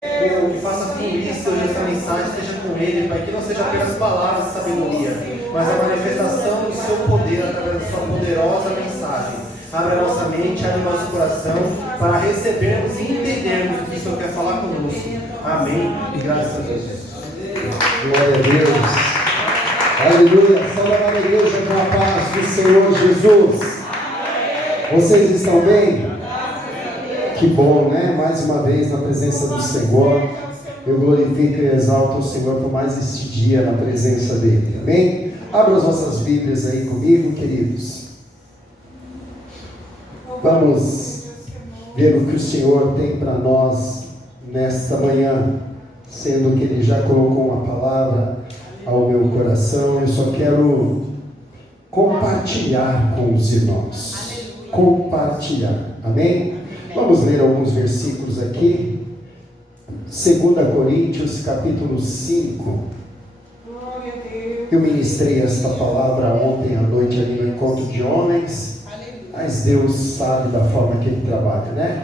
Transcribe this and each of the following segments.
Que faça fluir, Senhor, essa mensagem esteja com Ele, Pai, que não seja apenas palavras de sabedoria, mas a manifestação do Seu poder através da Sua poderosa mensagem. Abre a nossa mente, abre o nosso coração para recebermos e entendermos o que o Senhor quer falar conosco. Amém e graças a Deus. Glória a Deus. Aleluia. Salve a igreja com a paz do Senhor Jesus. Vocês estão bem? Que bom, né? Mais uma vez na presença do Senhor. Eu glorifico e exalto o Senhor por mais este dia na presença dEle. Amém? Abra as vossas Bíblias aí comigo, queridos. Vamos ver o que o Senhor tem para nós nesta manhã, sendo que Ele já colocou uma palavra ao meu coração. Eu só quero compartilhar com os irmãos. Compartilhar. Amém? Vamos ler alguns versículos aqui. 2 Coríntios, capítulo 5. Eu ministrei esta palavra ontem à noite ali no encontro de homens, mas Deus sabe da forma que Ele trabalha, né?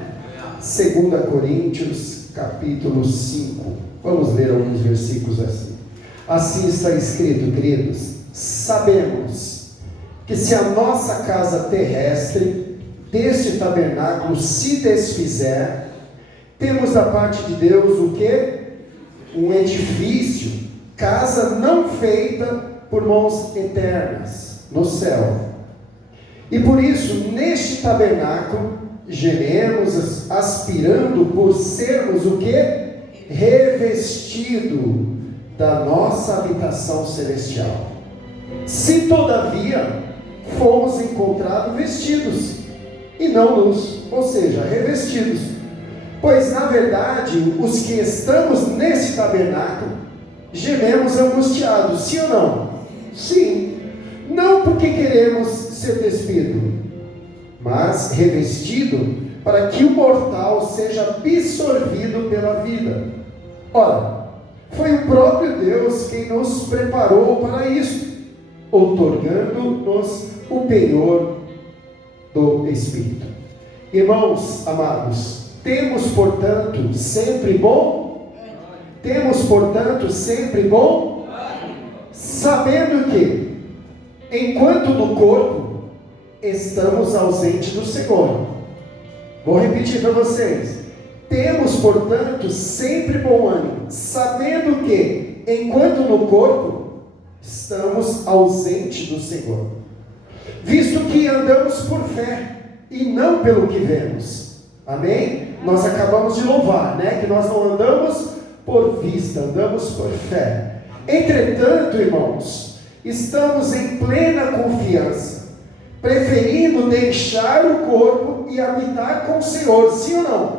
2 Coríntios, capítulo 5. Vamos ler alguns versículos assim. Assim está escrito, queridos: sabemos que se a nossa casa terrestre deste tabernáculo se desfizer, temos da parte de Deus o que? Um edifício, casa não feita por mãos eternas, no céu. E por isso, neste tabernáculo, gememos, aspirando por sermos o que? Revestido da nossa habitação celestial. Se todavia fomos encontrados vestidos, e não nus, ou seja, revestidos. Pois na verdade, os que estamos nesse tabernáculo, gememos angustiados, sim ou não? Sim. Não porque queremos ser despido, mas revestido para que o mortal seja absorvido pela vida. Ora, foi o próprio Deus quem nos preparou para isso, outorgando-nos o penhor do Espírito. Irmãos amados, temos portanto sempre bom? Temos portanto sempre bom? Sabendo que, enquanto no corpo, estamos ausentes do Senhor. Vou repetir para vocês. Temos portanto sempre bom ânimo, sabendo que, enquanto no corpo, estamos ausentes do Senhor. Visto que andamos por fé e não pelo que vemos. Amém? Nós acabamos de louvar, né? Que nós não andamos por vista, andamos por fé. Entretanto, irmãos, estamos em plena confiança, preferindo deixar o corpo e habitar com o Senhor. Sim ou não?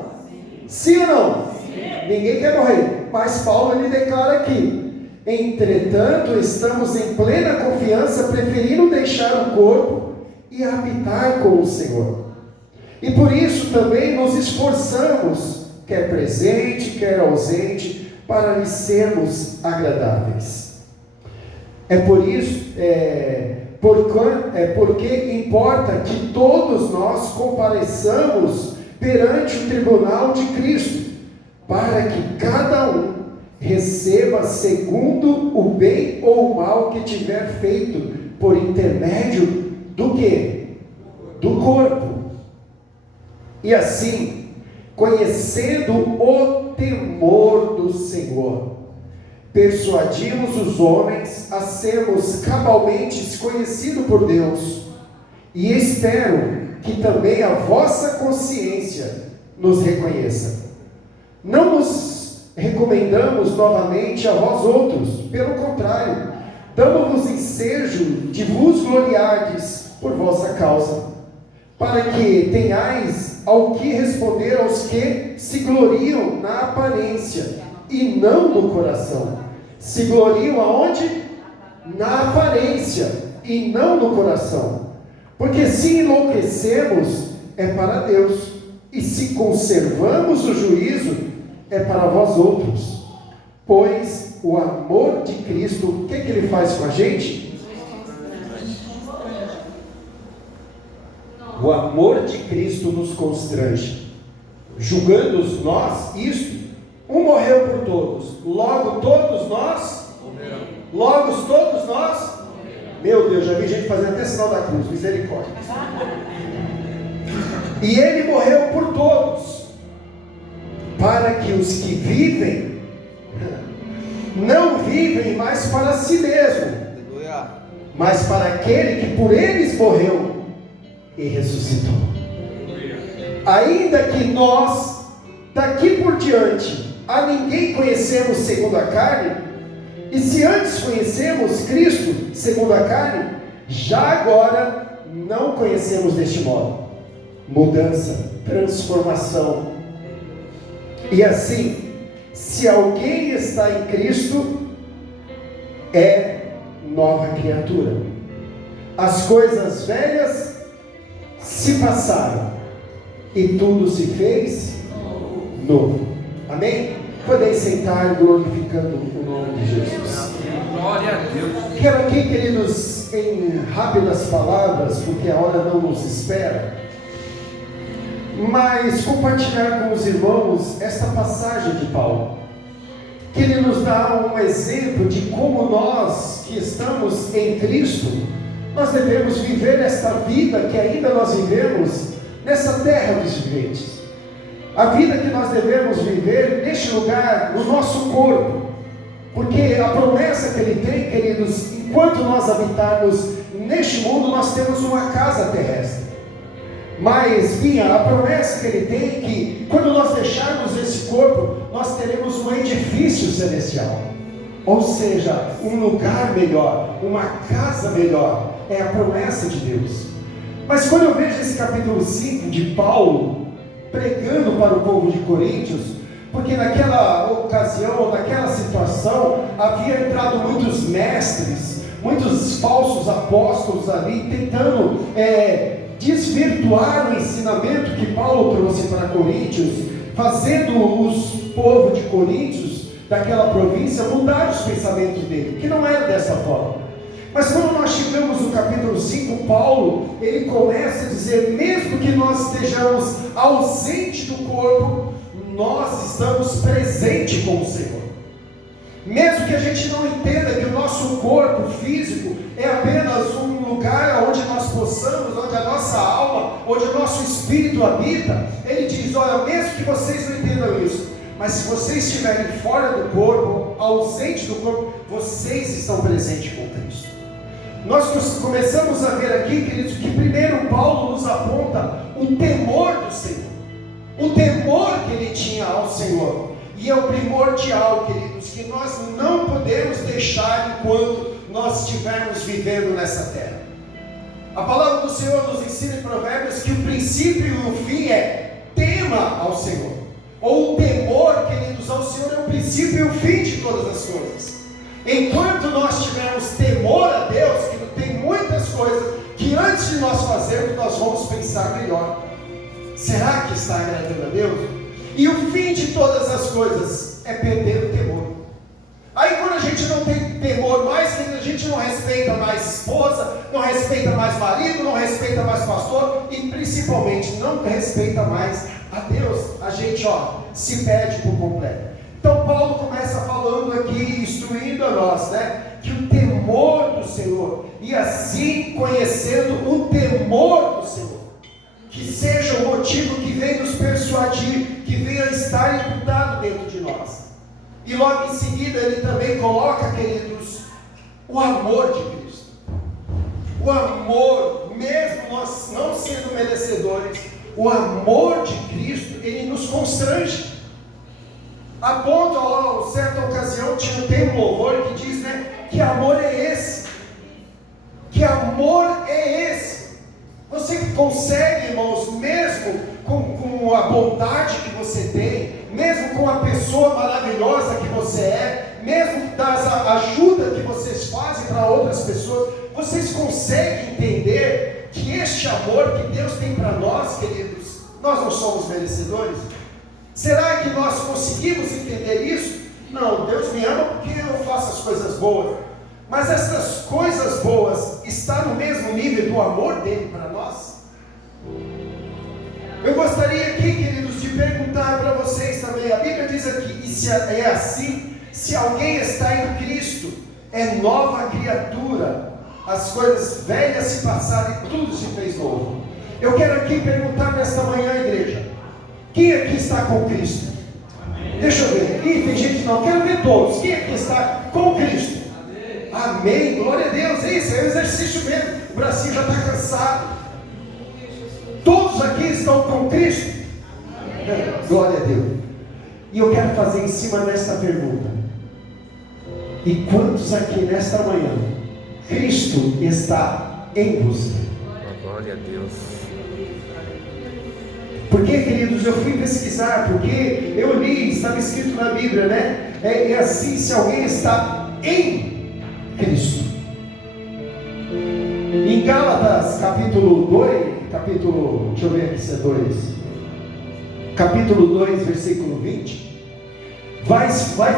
Sim ou não? Sim. Ninguém quer morrer, mas Paulo ele declara aqui: entretanto, estamos em plena confiança, preferindo deixar o corpo e habitar com o Senhor. E por isso também nos esforçamos, quer presente, quer ausente, para lhe sermos agradáveis. É por isso, porque importa que todos nós compareçamos perante o tribunal de Cristo, para que cada um receba segundo o bem ou o mal que tiver feito por intermédio do quê? Do corpo. E assim, conhecendo o temor do Senhor, persuadimos os homens a sermos cabalmente conhecidos por Deus, e espero que também a vossa consciência nos reconheça. Não nos recomendamos novamente a vós outros, pelo contrário, damos-vos ensejo de vos gloriardes por vossa causa, para que tenhais ao que responder aos que se gloriam na aparência e não no coração. Se gloriam aonde? Na aparência e não no coração. Porque se enlouquecemos, é para Deus, e se conservamos o juízo, é para vós outros. Pois o amor de Cristo, o que ele faz com a gente? O amor de Cristo nos constrange, julgando nós isto, Um morreu por todos, logo todos nós morrerão. Logo todos nós morrerão. Meu Deus, já vi gente fazendo até sinal da cruz, misericórdia. E ele morreu por todos, para que os que vivem não vivem mais para si mesmo, mas para aquele que por eles morreu e ressuscitou. Ainda que nós, daqui por diante, a ninguém conhecemos segundo a carne, e se antes conhecemos Cristo segundo a carne, já agora não conhecemos deste modo. Mudança, transformação. E assim, se alguém está em Cristo, é nova criatura. As coisas velhas se passaram e tudo se fez novo. Amém? Podeis sentar glorificando o nome de Jesus. Glória a Deus. Quero aqui, queridos, em rápidas palavras, porque a hora não nos espera, mas compartilhar com os irmãos esta passagem de Paulo, que ele nos dá um exemplo de como nós que estamos em Cristo, nós devemos viver esta vida que ainda nós vivemos nessa terra dos viventes. A vida que nós devemos viver neste lugar, no nosso corpo, porque a promessa que ele tem, queridos, enquanto nós habitarmos neste mundo, nós temos uma casa terrestre. Mas, a promessa que ele tem é que quando nós deixarmos esse corpo, nós teremos um edifício celestial, ou seja, um lugar melhor, uma casa melhor. É a promessa de Deus. Mas quando eu vejo esse capítulo 5 de Paulo pregando para o povo de Coríntios, porque naquela ocasião, naquela situação, havia entrado muitos mestres, muitos falsos apóstolos ali, tentando desvirtuar o ensinamento que Paulo trouxe para Coríntios, fazendo os povos de Coríntios, daquela província, mudar os pensamentos dele, que não era dessa forma. Mas quando nós chegamos no capítulo 5, Paulo, ele começa a dizer, mesmo que nós estejamos ausentes do corpo, nós estamos presentes com o Senhor. Mesmo que a gente não entenda que o nosso corpo físico é apenas um lugar onde nós possamos, onde a nossa alma, onde o nosso espírito habita, ele diz, olha, mesmo que vocês não entendam isso, mas se vocês estiverem fora do corpo, ausentes do corpo, vocês estão presentes com Cristo. Nós começamos a ver aqui, queridos, que primeiro Paulo nos aponta o temor do Senhor, o temor que ele tinha ao Senhor, e é o primordial, queridos, que nós não podemos deixar enquanto nós estivermos vivendo nessa terra. A palavra do Senhor nos ensina em Provérbios que o princípio e o fim é tema ao Senhor, ou o temor, queridos, ao Senhor é o princípio e o fim de todas as coisas. Enquanto nós tivermos temor a Deus, que tem muitas coisas que antes de nós fazermos, nós vamos pensar melhor. Será que está agradando a Deus? E o fim de todas as coisas é perder o temor. Aí quando a gente não tem temor mais, a gente não respeita mais esposa, não respeita mais marido, não respeita mais pastor, e principalmente não respeita mais a Deus. A gente, se perde por completo. Então Paulo começa falando aqui, instruindo a nós, que o temor do Senhor, e assim conhecendo o temor do Senhor, que seja o motivo que venha nos persuadir, que venha estar imputado dentro de nós. E logo em seguida ele também coloca, queridos, o amor de Cristo. O amor, mesmo nós não sendo merecedores, o amor de Cristo, ele nos constrange. A ponto, certa ocasião, tem um louvor que diz, que amor é esse? Que amor é esse? Você consegue, irmãos, mesmo com a bondade que você tem, mesmo com a pessoa maravilhosa que você é, mesmo das ajudas que vocês fazem para outras pessoas, vocês conseguem entender que este amor que Deus tem para nós, queridos, nós não somos merecedores? Será que nós conseguimos entender isso? Não, Deus me ama porque eu faço as coisas boas. Mas essas coisas boas estão no mesmo nível do amor dele para nós? Eu gostaria aqui, queridos, de perguntar para vocês também. A Bíblia diz diz aqui, e se é assim, se alguém está em Cristo, é nova criatura, as coisas velhas se passaram e tudo se fez novo. Eu quero aqui perguntar nesta manhã, igreja, quem aqui está com Cristo? Deixa eu ver. Ih, tem gente que não, quero ver todos. Quem aqui está com Cristo? Amém, glória a Deus. Isso é um exercício mesmo. O bracinho já está cansado. Todos aqui estão com Cristo? Glória a Deus. E eu quero fazer em cima desta pergunta: e quantos aqui nesta manhã Cristo está em você? Glória a Deus. Porque, queridos, eu fui pesquisar, porque eu li, estava escrito na Bíblia, né? É assim, se alguém está em Cristo. Em Gálatas, capítulo 2, deixa eu ver aqui se é 2, capítulo 2, versículo 20, vai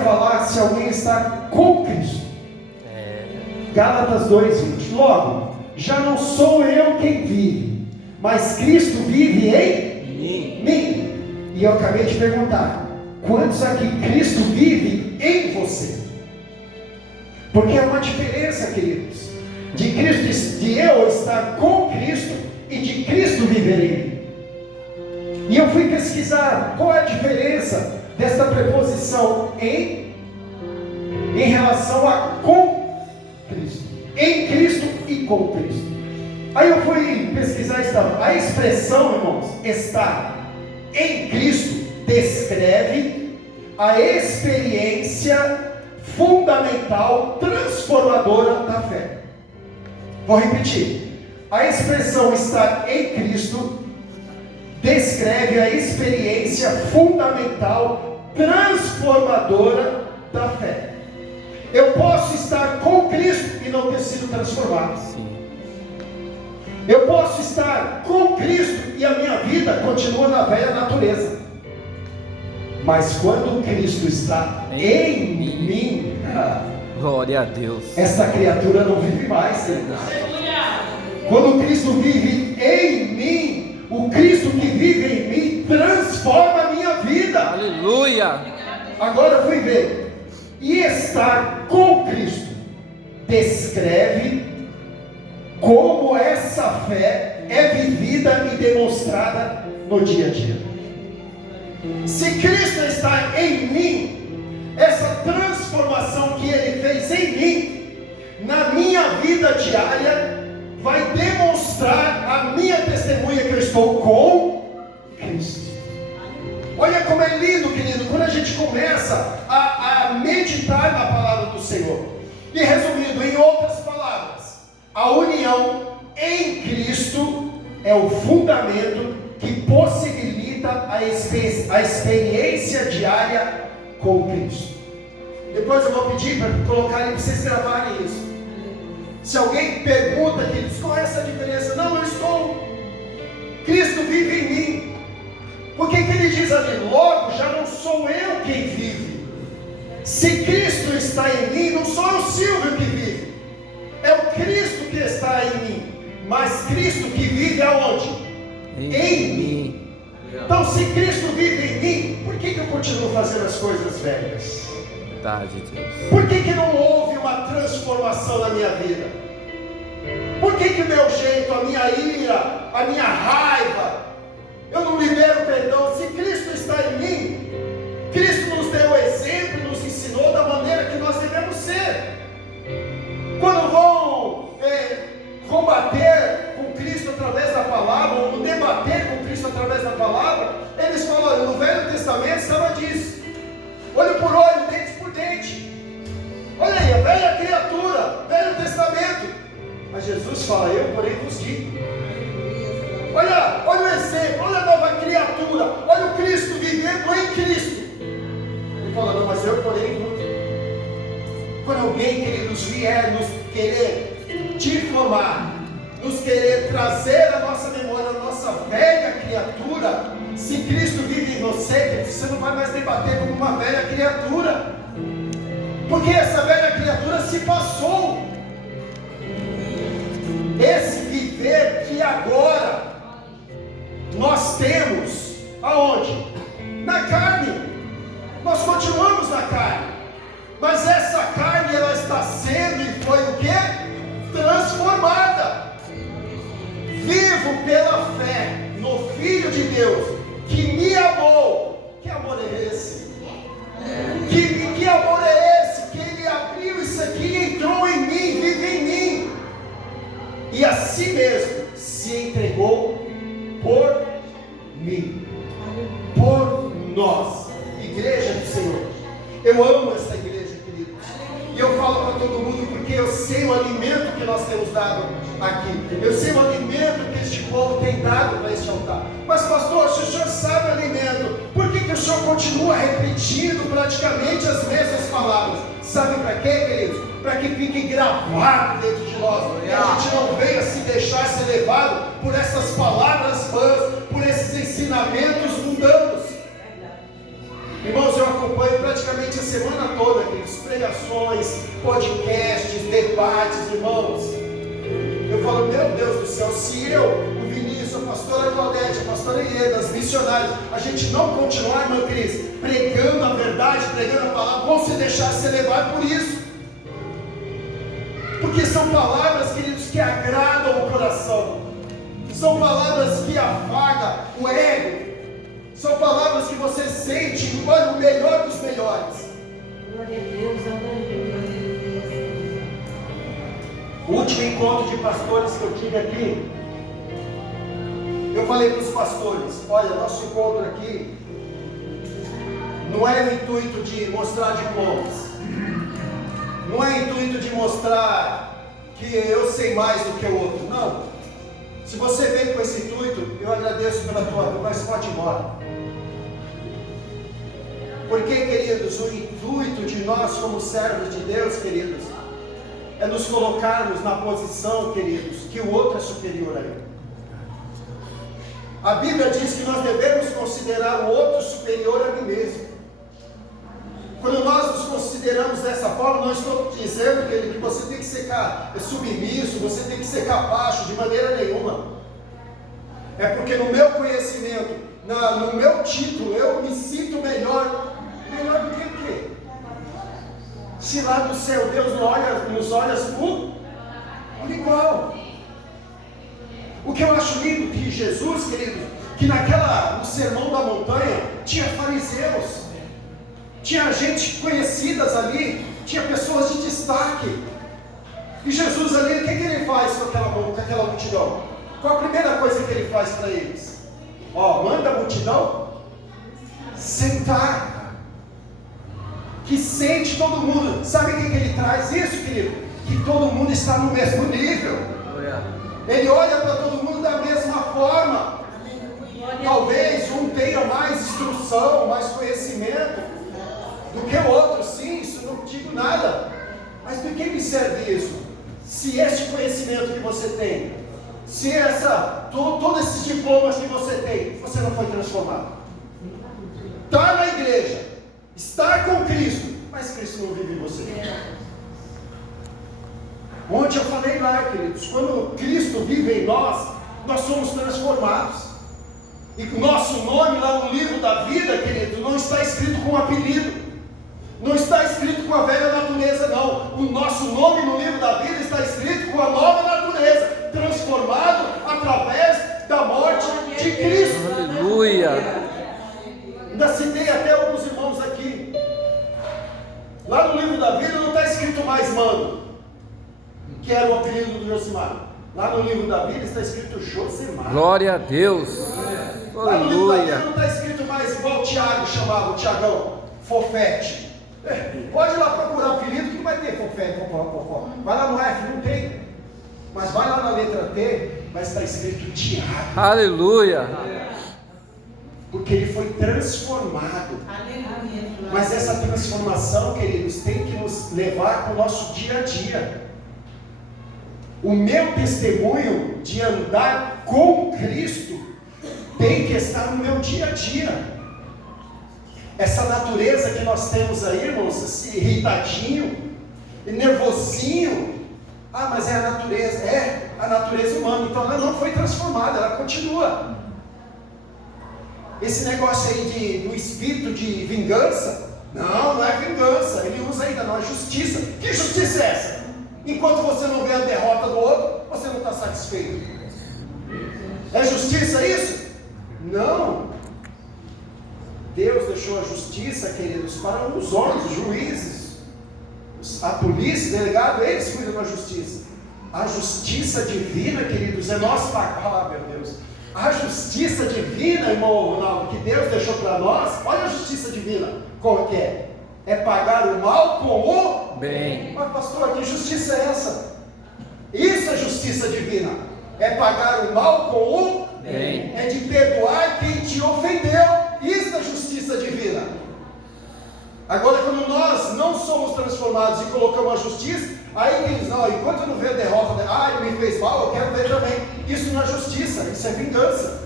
falar se alguém está com Cristo. Gálatas 2, 20. Logo, já não sou eu quem vive, mas Cristo vive em mim. E eu acabei de perguntar: quantos aqui Cristo vive em você? Porque é uma diferença, queridos, de eu estar com Cristo e de Cristo viver em mim. E eu fui pesquisar qual é a diferença desta preposição em relação a com Cristo, em Cristo e com Cristo. Aí eu fui pesquisar a expressão, irmãos, estar em Cristo, descreve a experiência fundamental, transformadora da fé. Vou repetir. A expressão estar em Cristo descreve a experiência fundamental, transformadora da fé. Eu posso estar com Cristo e não ter sido transformado. Sim. Eu posso estar com Cristo e a minha vida continua na velha natureza. Mas quando Cristo está em mim, glória a Deus, essa criatura não vive mais. Quando Cristo vive em mim, o Cristo que vive em mim transforma a minha vida. Aleluia. Agora eu fui ver. E estar com Cristo descreve como essa fé é vivida e demonstrada no dia a dia. Se Cristo está em mim, essa transformação que Ele fez em mim, na minha vida diária, vai demonstrar a minha testemunha que eu estou com Cristo. Olha como é lindo, querido, quando a gente começa a meditar na palavra do Senhor. E resumindo, em outras palavras, a união em Cristo é o fundamento que possibilita a experiência diária com Cristo. Depois eu vou pedir para colocarem, para vocês gravarem isso. Se alguém pergunta, queridos, qual é essa diferença? Não, eu estou. Cristo vive em mim. Por que ele diz ali? Logo, já não sou eu quem vive. Se Cristo está em mim, não sou o Silvio que vive. É o Cristo que está em mim. Mas Cristo que vive aonde? Em mim. Então, se Cristo vive em mim, por que eu continuo fazendo as coisas velhas? Verdade, Deus. Por que não houve uma transformação na minha vida? Por que o meu jeito, a minha ira, a minha raiva, eu não libero perdão? Se Cristo está em mim, Cristo nos deu o exemplo e nos ensinou da maneira que nós devemos ser. Quando vão combater com Cristo através da palavra, ou debater com Cristo através da palavra, eles falam: olha, no Velho Testamento estava disso, olho por olho, dente por dente. Olha aí, a velha criatura, Velho Testamento. Mas Jesus fala: eu porém vos digo. Olha o exemplo, olha a nova criatura, olha o Cristo vivendo em Cristo. Ele fala: não, mas eu porém vos digo. Quando alguém, queridos, vier nos querer difamar, nos querer trazer à nossa memória a nossa velha criatura, se Cristo vive em você, você não vai mais debater como uma velha criatura, porque essa velha criatura se passou. Esse viver que agora nós temos, aonde? Na carne. Nós Mas essa carne, ela está sendo e foi o quê? Transformada. Vivo pela fé no Filho de Deus, que me amou. Que amor é esse? Que amor é esse? Que Ele abriu isso aqui, entrou em mim, vive em mim. E a si mesmo se entregou por mim, por nós, igreja do Senhor. Eu amo essa igreja, queridos, e eu falo para todo mundo porque eu sei o alimento que nós temos dado aqui, eu sei o alimento que este povo tem dado para este altar. Mas pastor, se o senhor sabe o alimento, por que o senhor continua repetindo praticamente as mesmas palavras? Sabe para quê, queridos? Para que fique gravado dentro de nós, e a gente não venha se deixar ser levado por essas palavras vãs, por esses ensinamentos mundanos. Irmãos, eu acompanho praticamente a semana toda aqueles pregações, podcasts, debates, irmãos. Eu falo, meu Deus do céu, se eu, o Vinícius, a pastora Claudete, a pastora Ieda, as missionárias, a gente não continuar, irmã Cris, pregando a verdade, pregando a palavra, vão se deixar ser levados por isso. Porque são palavras, queridos, que agradam o coração. São palavras que afagam o ego. São palavras que você sente, olha, o melhor dos melhores. Glória a Deus, O último encontro de pastores que eu tive aqui, eu falei para os pastores, olha, nosso encontro aqui não é o intuito de mostrar diplomas, não é o intuito de mostrar que eu sei mais do que o outro, não. Se você vem com esse intuito, eu agradeço pela tua vida, mas pode ir embora. Porque, queridos, o intuito de nós como servos de Deus, queridos, é nos colocarmos na posição, queridos, que o outro é superior a ele. A Bíblia diz que nós devemos considerar o outro superior a mim mesmo. Quando nós nos consideramos dessa forma, não estou dizendo que você tem que ser submisso, você tem que ser capacho, de maneira nenhuma. É porque no meu conhecimento, no meu título, eu me sinto melhor do que o quê? Se lá do céu Deus nos olha por igual. O que eu acho lindo que Jesus, querido, que no sermão da montanha, tinha fariseus, tinha gente conhecidas ali, tinha pessoas de destaque. E Jesus ali, o que ele faz com aquela multidão? Qual a primeira coisa que ele faz para eles? Manda a multidão sentar. Que sente todo mundo. Sabe o que ele traz isso, querido? Que todo mundo está no mesmo nível. Ele olha para todo mundo da mesma forma. Talvez um tenha mais instrução, mais conhecimento do que o outro. Sim, isso não digo nada. Mas do que me serve isso? Se este conhecimento que você tem, se todos esses diplomas que você tem, você não foi transformado. Está na igreja, está com Cristo, mas Cristo não vive em você. Ontem eu falei lá, queridos, quando Cristo vive em nós, nós somos transformados. E o nosso nome lá no livro da vida, querido, não está escrito com apelido. Não está escrito com a velha natureza, não. O nosso nome no livro da vida está escrito com a nova natureza, transformado através da morte de Cristo. Aleluia. Ainda citei até alguns irmãos aqui. Lá no livro da vida não está escrito mais mano, que era o apelido do Josimar. Lá no livro da vida está escrito Josimar. Glória a Deus. Lá no livro da vida Aleluia. não está escrito mais igual o Tiago chamava, o Tiagão, Fofete. Pode ir lá procurar o apelido que não vai ter Fofete, Fofó. Vai lá no F, não tem. Mas vai lá na letra T, mas está escrito Tiago. Aleluia. Porque ele foi transformado. Mas essa transformação, queridos, tem que nos levar para o nosso dia a dia. O meu testemunho de andar com Cristo tem que estar no meu dia a dia. Essa natureza que nós temos aí, irmãos, esse irritadinho, nervosinho, mas é a natureza humana, então ela não foi transformada, ela continua. Esse negócio aí do espírito de vingança, não é vingança, ele usa ainda, não justiça. Que justiça é essa? Enquanto você não vê a derrota do outro, você não está satisfeito. É justiça isso? Não. Deus deixou a justiça, queridos, para os homens, os juízes, a polícia, o delegado, eles cuidam da justiça. A justiça divina, queridos, é nós pagar, meu Deus. A justiça divina, irmão Ronaldo, que Deus deixou para nós, olha a justiça divina, qual que é? É pagar o mal com o bem. Mas pastor, que justiça é essa? Isso é justiça divina. É pagar o mal com o bem. É de perdoar quem te ofendeu. Isso é justiça divina. Agora, quando nós não somos transformados e colocamos a justiça, aí quem diz, não, enquanto eu não ver a derrota, ele me fez mal, eu quero ver também. Isso não é justiça, isso é vingança.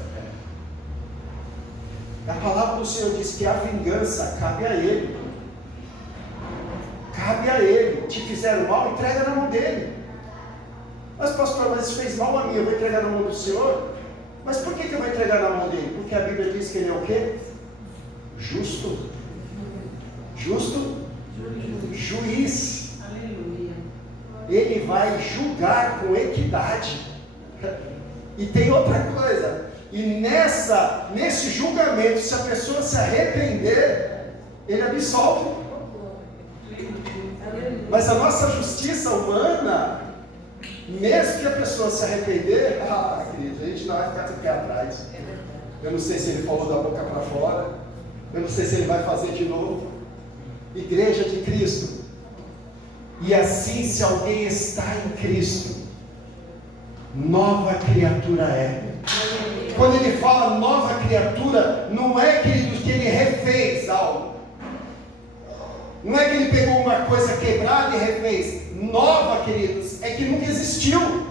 A palavra do Senhor diz que a vingança cabe a Ele. Cabe a Ele. Te fizeram mal, entrega na mão dele. Mas pastor, mas fez mal a mim, eu vou entregar na mão do Senhor? Mas por que eu vou entregar na mão dele? Porque a Bíblia diz que ele é o quê? Justo. Justo? Juiz. Aleluia. Ele vai julgar com equidade. E tem outra coisa. E nesse julgamento, se a pessoa se arrepender, ele absolve. Mas a nossa justiça humana, mesmo que a pessoa se arrepender, querido, a gente não vai ficar com o pé atrás. Eu não sei se ele falou da boca para fora, eu não sei se ele vai fazer de novo. Igreja de Cristo. E assim, se alguém está em Cristo, nova criatura é. Quando ele fala nova criatura, não é, queridos, que ele refez algo. Não é que ele pegou uma coisa quebrada e refez. Nova, queridos, é que nunca existiu.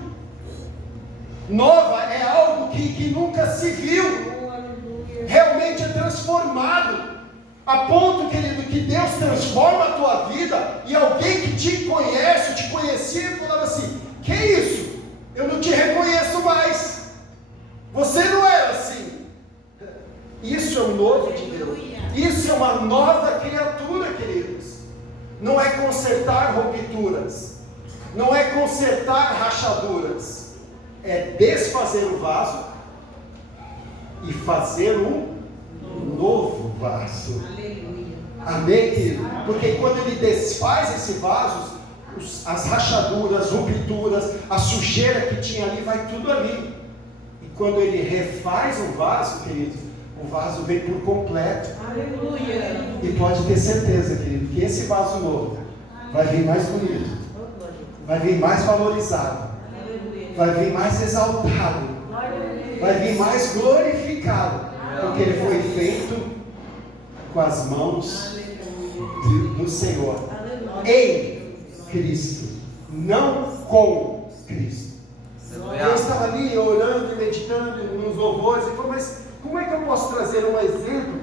Nova é algo que nunca se viu. Realmente é transformado. A ponto, querido, que Deus transforma a tua vida e alguém que te conhece, te conhecia, falava assim: que isso? Eu não te reconheço mais. Você não era assim. Isso é o novo de Deus. Isso é uma nova criatura, queridos. Não é consertar rupturas. Não é consertar rachaduras. É desfazer o vaso e fazer um novo vaso. Aleluia. Amém, querido? Porque quando ele desfaz esse vaso, as rachaduras, as rupturas, a sujeira que tinha ali, vai tudo ali. E quando ele refaz o vaso, querido, o vaso vem por completo. Aleluia. E pode ter certeza, querido, que esse vaso novo vai vir mais bonito, vai vir mais valorizado, vai vir mais exaltado, vai vir mais glorificado, porque ele foi feito com as mãos do Senhor, em Cristo, não com Cristo. Eu estava ali orando e meditando nos louvores e falei, mas como é que eu posso trazer um exemplo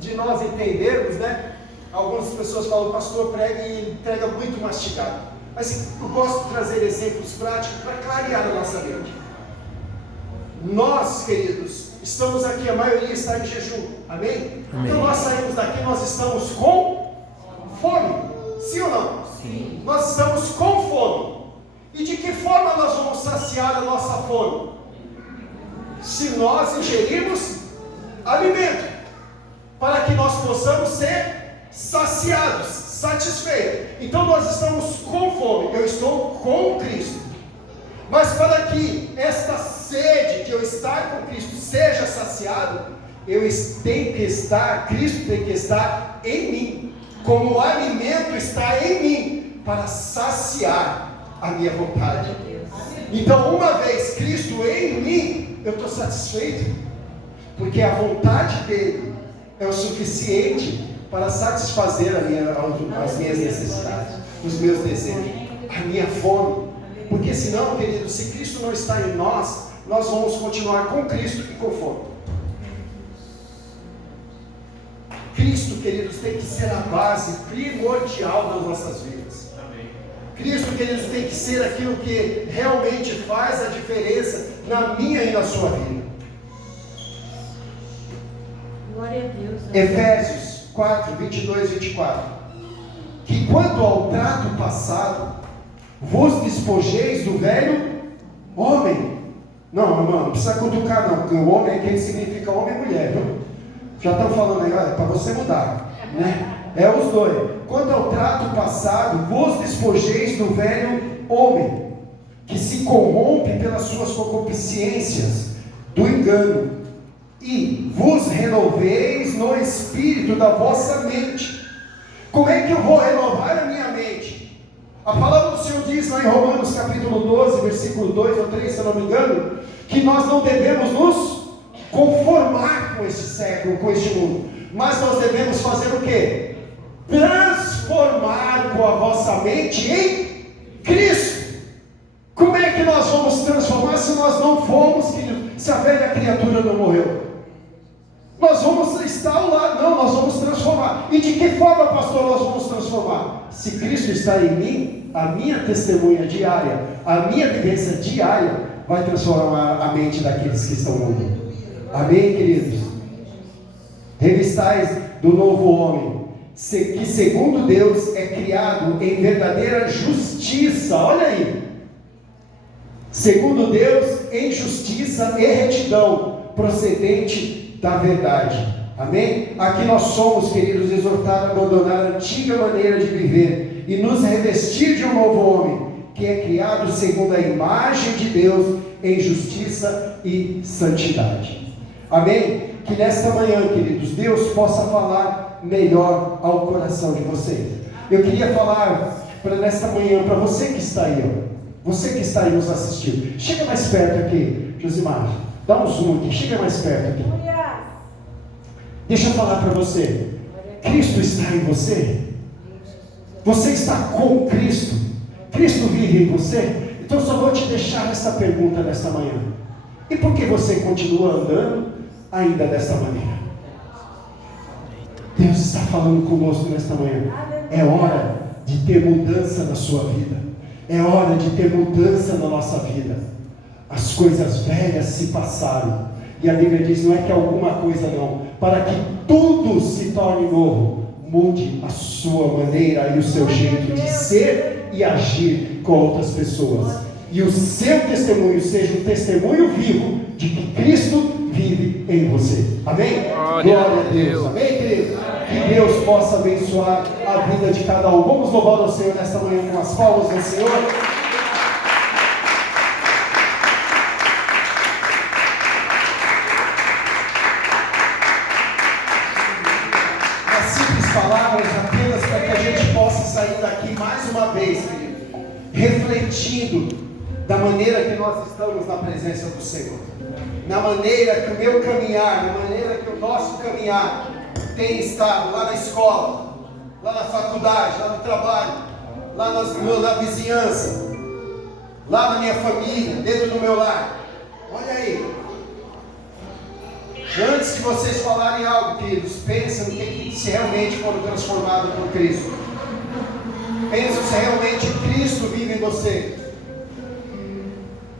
de nós entendermos, né? Algumas pessoas falam, pastor, prega e entrega muito mastigado. Mas eu gosto de trazer exemplos práticos para clarear a nossa mente. Nós, queridos, estamos aqui, a maioria está em jejum, amém? Então nós saímos daqui, nós estamos com fome, sim ou não? Sim. Nós estamos com fome. E de que forma nós vamos saciar a nossa fome? Se nós ingerirmos alimento, para que nós possamos ser saciados, satisfeitos. Então nós estamos com fome, eu estou com Cristo. Mas para que esta sede de eu estar com Cristo seja saciado, Cristo tem que estar em mim, como o alimento está em mim, para saciar a minha vontade. Então, uma vez Cristo em mim, eu estou satisfeito, porque a vontade dele é o suficiente para satisfazer as minhas necessidades, os meus desejos, a minha fome. Porque senão, querido, se Cristo não está em nós, nós vamos continuar com Cristo e com fome. Cristo, queridos, tem que ser a base primordial das nossas vidas. Cristo, queridos, tem que ser aquilo que realmente faz a diferença na minha e na sua vida. Glória a Deus. Efésios 4, 22 e 24. que quanto ao trato passado, vos despojeis do velho homem. Não precisa cutucar não, porque o homem aqui significa homem e mulher, viu? Já estão falando aí, olha, para você mudar, né? É os dois. Quanto ao trato passado, vos despojeis do velho homem, que se corrompe pelas suas concupiscências, do engano, e vos renoveis no espírito da vossa mente. Como é que eu vou renovar a minha mente? A palavra do Senhor diz lá em Romanos capítulo 12, versículo 2 ou 3, se eu não me engano, que nós não devemos nos conformar com este século, com este mundo, mas nós devemos fazer o quê? Transformar com a vossa mente em Cristo. Como é que nós vamos transformar se nós não formos, se a velha criatura não morreu? Nós vamos estar ao lado, não, nós vamos transformar. E de que forma, pastor, nós vamos transformar? Se Cristo está em mim, a minha testemunha diária, a minha vivência diária, vai transformar a mente daqueles que estão no mundo. Amém, queridos? Revistais do novo homem, que segundo Deus é criado em verdadeira justiça. Olha aí. Segundo Deus, em justiça e retidão, procedente da verdade. Amém? Aqui nós somos, queridos, exortados a abandonar a antiga maneira de viver e nos revestir de um novo homem, que é criado segundo a imagem de Deus, em justiça e santidade. Amém? Que nesta manhã, queridos, Deus possa falar melhor ao coração de vocês. Eu queria falar nesta manhã para você que está aí, ó. Você que está aí nos assistindo, chega mais perto aqui, Josimar, dá um zoom aqui, chega mais perto aqui. Deixa eu falar para você, Cristo está em você? Você está com Cristo? Cristo vive em você? Então eu só vou te deixar essa pergunta nesta manhã. E por que você continua andando ainda desta maneira? Deus está falando conosco nesta manhã. É hora de ter mudança na sua vida. É hora de ter mudança na nossa vida. As coisas velhas se passaram. E a Bíblia diz, não é que alguma coisa não. Para que tudo se torne novo. Mude a sua maneira e o seu jeito de ser e agir com outras pessoas. E o seu testemunho seja um testemunho vivo de que Cristo vive em você. Amém? Glória a Deus. Amém, querido? Que Deus possa abençoar a vida de cada um. Vamos louvar o Senhor nesta manhã com as palmas do Senhor. As simples palavras apenas para que a gente possa sair daqui mais uma vez, querido, refletindo da maneira que nós estamos na presença do Senhor, na maneira que o meu caminhar, na maneira que o nosso caminhar tem estado lá na escola, lá na faculdade, lá no trabalho, lá na vizinhança, lá na minha família, dentro do meu lar. Olha aí. Antes que vocês falarem algo, queridos, pensem no que se realmente foram transformados por Cristo. Pensem se realmente Cristo vive em você.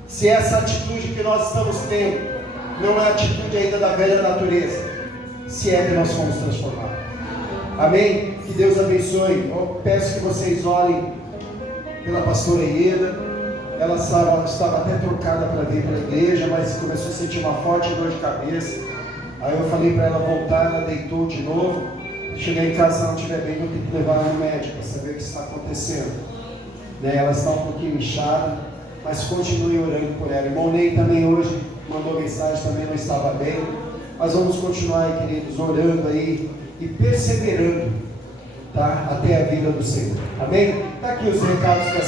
Se essa atitude que nós estamos tendo não é a atitude ainda da velha natureza, se é que nós fomos transformados. Amém? Que Deus abençoe. Eu peço que vocês orem pela pastora Ieda. Ela estava até trocada para vir para a igreja, mas começou a sentir uma forte dor de cabeça. Aí eu falei para ela voltar, ela deitou de novo. Chegar em casa, se ela não estiver bem, vou ter que levar ela no médico para saber o que está acontecendo. Né? Ela está um pouquinho inchada, mas continue orando por ela. Irmão Ney também hoje mandou mensagem, também não estava bem. Mas vamos continuar aí, queridos, orando aí e perseverando, tá? Até a vida do Senhor. Amém? Está aqui os recados que